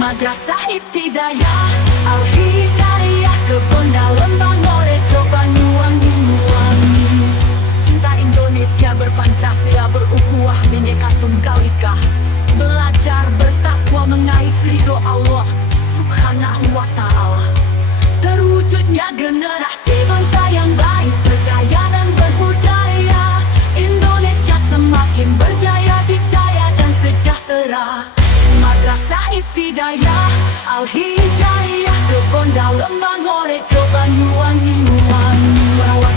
Madrasah Ibtidaiyah Al-Hidayah Kebon Dalem Bangorejo Banyuwangi. Cinta Indonesia berpancasila berukhuwah Bhinneka Tunggal Ika. Belajar bertakwa mengais ridho Allah Subhanahu wa ta'ala. Terwujudnya generasi bangsa yang baik, berdaya dan berbudaya. Indonesia semakin berjaya, dikdaya dan sejahtera. Madrasah Ibtidaiyah Al-Hidayah Kebon Dalem Bangorejo Banyuwangi. Merawat